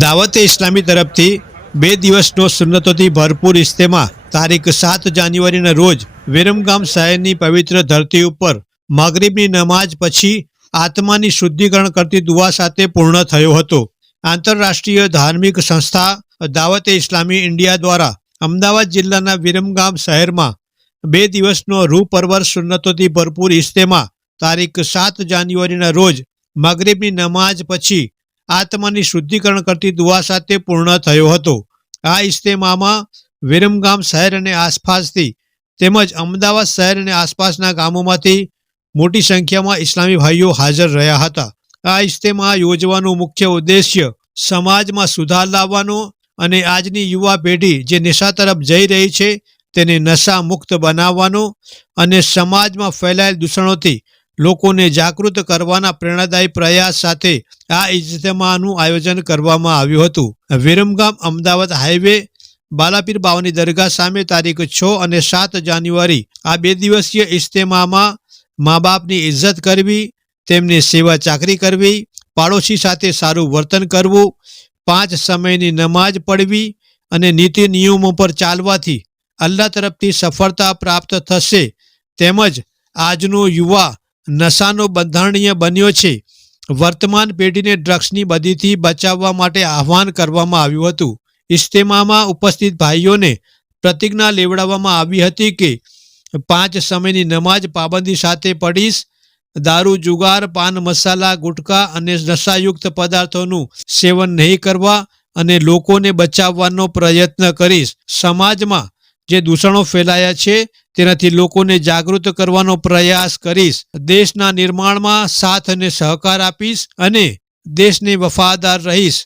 દાવતે ઇસ્લામી તરફથી બે દિવસનો સુન્નતોથી ભરપૂર ઇજ્તેમા. તારીખ સાત જાન્યુઆરીના રોજ વિરમગામ શહેરની પવિત્ર ધરતી ઉપર મગરીબની નમાજ પછી આત્માની શુદ્ધિકરણ કરતી દુઆ સાથે પૂર્ણ થયો હતો. આંતરરાષ્ટ્રીય ધાર્મિક સંસ્થા દાવતે ઇસ્લામી ઇન્ડિયા દ્વારા અમદાવાદ જિલ્લાના વિરમગામ શહેરમાં બે દિવસનો રૂપરવર સુન્નતોથી ભરપૂર ઇજ્તેમા. તારીખ સાત જાન્યુઆરીના રોજ મગરીબની નમાજ પછી આત્માની શુદ્ધિકરણ કરતી દુઆ સાથે પૂર્ણ થયો હતો. આ ઇજ્તેમામાં વિરમગામ શહેર અને આસપાસથી તેમજ અમદાવાદ શહેર અને આસપાસના ગામોમાંથી મોટી સંખ્યામાં ઇસ્લામી ભાઈઓ હાજર રહ્યા હતા. આ ઇજ્તેમા યોજવાનો મુખ્ય ઉદ્દેશ્ય સમાજમાં સુધાર લાવવાનો અને આજની યુવા પેઢી જે નશા તરફ જઈ રહી છે તેને નશા મુક્ત બનાવવાનો અને સમાજમાં ફેલાયેલ દૂષણોથી લોકોને જાગૃત કરવાના પ્રેરણાદાયી પ્રયાસ સાથે આ ઇજ્તેમાનું આયોજન કરવામાં આવ્યું હતું. વિરમગામ અમદાવાદ હાઈવે, બાલાપીર બાવાની દરગાહ સામે તારીખ છ અને સાત જાન્યુઆરી આ બે દિવસીય ઇજતેમામાં મા બાપની ઇજ્જત કરવી, તેમની સેવા ચાકરી કરવી, પાડોશી સાથે સારું વર્તન કરવું, પાંચ સમયની નમાજ પઢવી અને નીતિ નિયમો પર ચાલવાથી અલ્લાહ તરફથી સફળતા પ્રાપ્ત થશે. તેમજ આજનો યુવા નશાનો બંધારણીય બન્યો છે. વર્તમાન પેઢીને ડ્રગ્સની બદીથી બચાવવા માટે આહવાન કરવામાં આવ્યું હતું. ઇજ્તેમામાં ઉપસ્થિત ભાઈઓને પ્રતિજ્ઞા લેવડાવવામાં આવી હતી કે, પાંચ સમયની નમાજ પાબંદી સાથે પડીશ, દારૂ, જુગાર, પાન, મસાલા, ગુટકા અને નશાયુક્ત પદાર્થોનું સેવન નહીં કરવા અને લોકોને બચાવવાનો પ્રયત્ન કરીશ. સમાજમાં જે દૂષણો ફેલાયા છે તેનાથી લોકોને જાગૃત કરવાનો પ્રયાસ કરીશ. દેશના નિર્માણમાં સાથ અને સહકાર આપીશ અને દેશને વફાદાર રહીશ.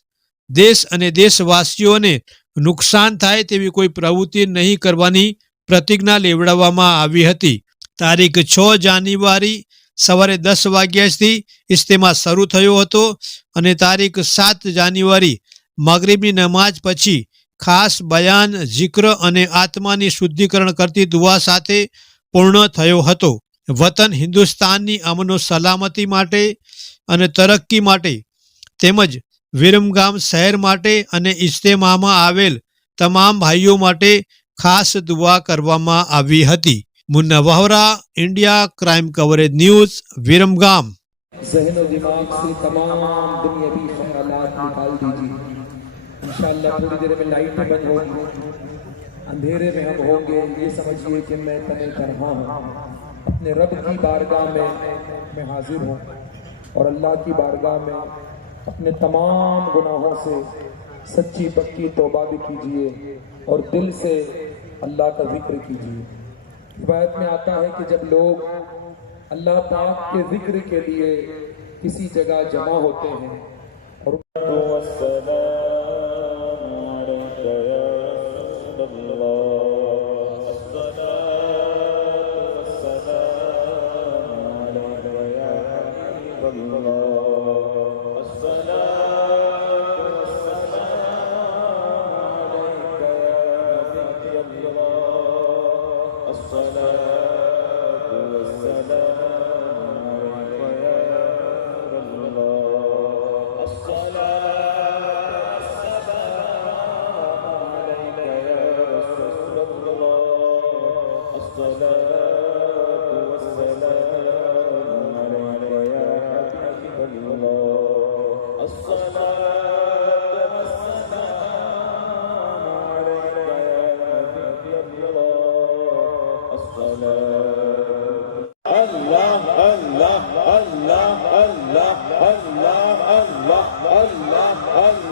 દેશ અને દેશવાસીઓને નુકસાન થાય તેવી કોઈ પ્રવૃત્તિ નહીં કરવાની પ્રતિજ્ઞા લેવડાવવામાં આવી હતી. તારીખ છ જાન્યુઆરી સવારે દસ વાગ્યાથી ઇજ્તેમા શરૂ થયો હતો અને તારીખ સાત જાન્યુઆરી મગરીબની નમાજ પછી ખાસ બયાન, જિક્ર અને આત્માની શુદ્ધિકરણ કરતી દુઆ સાથે પૂર્ણ થયો હતો. વતન હિન્દુસ્તાનની અમનો સલામતી માટે અને તરક્કી માટે તેમજ વિરમગામ શહેર માટે અને ઇજ્તેમામાં આવેલ તમામ ભાઈઓ માટે ખાસ દુઆ કરવામાં આવી હતી. Munna Vohra, India crime coverage news, Viramgam. દિમાગ સે انشاءاللہ پوری دیر میں لائٹ بند ہوگی۔ اندھیرے میں ہم ہوں گے، یہ سمجھیے کہ میں تنے تنہا ہوں۔ اپنے رب کی بارگاہ میں میں حاضر ہوں۔ اور اللہ کی بارگاہ میں اپنے تمام گناہوں سے سچی پکی توبہ بھی کیجیے اور دل سے اللہ کا ذکر کیجیے۔ روایت میں آتا ہے کہ جب لوگ اللہ پاک کے ذکر کے لیے کسی جگہ جمع ہوتے ہیں اور والصلاة والسلام عليك يا حبيب الله الصلاة والسلام عليك يا حبيب الله الصلاة الله الله الله الله الله الله الله الله